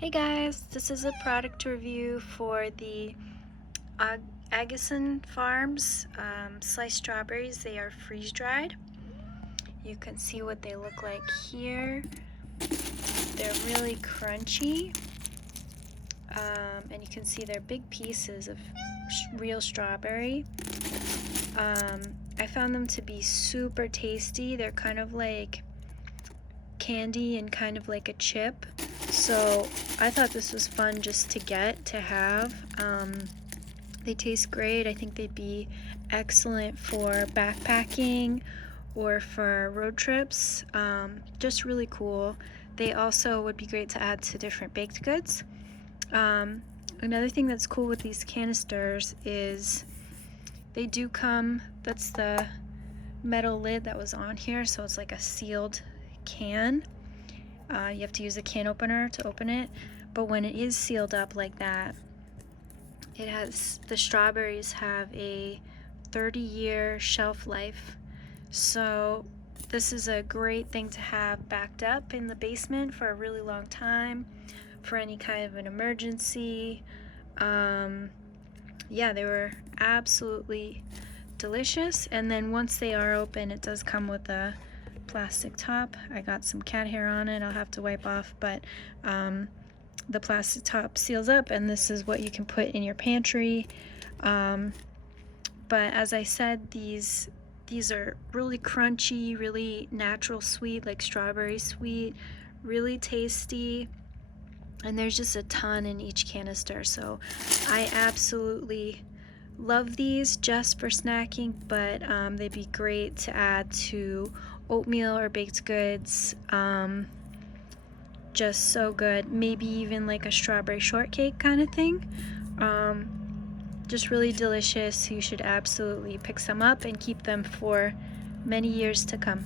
Hey guys, this is a product review for the Augason Farms sliced strawberries. They are freeze dried. You can see what they look like here. They're really crunchy, and you can see they're big pieces of real strawberry. I found them to be super tasty. They're kind of like candy and kind of like a chip. So I thought this was fun just to have. They taste great. I think they'd be excellent for backpacking or for road trips. Just really cool. They also would be great to add to different baked goods. Another thing that's cool with these canisters is they do come, that's the metal lid that was on here, so it's like a sealed can. You have to use a can opener to open it, but when it is sealed up like that, the strawberries have a 30-year shelf life. So this is a great thing to have backed up in the basement for a really long time, for any kind of an emergency. Yeah, they were absolutely delicious. And then once they are open, it does come with a plastic top. I got some cat hair on it, I'll have to wipe off, but the plastic top seals up, and this is what you can put in your pantry. But as I said, these are really crunchy, really natural sweet, like strawberry sweet, really tasty, and there's just a ton in each canister. So I absolutely love these just for snacking, but they'd be great to add to oatmeal or baked goods. Just so good. Maybe even like a strawberry shortcake kind of thing. Just really delicious. You should absolutely pick some up and keep them for many years to come.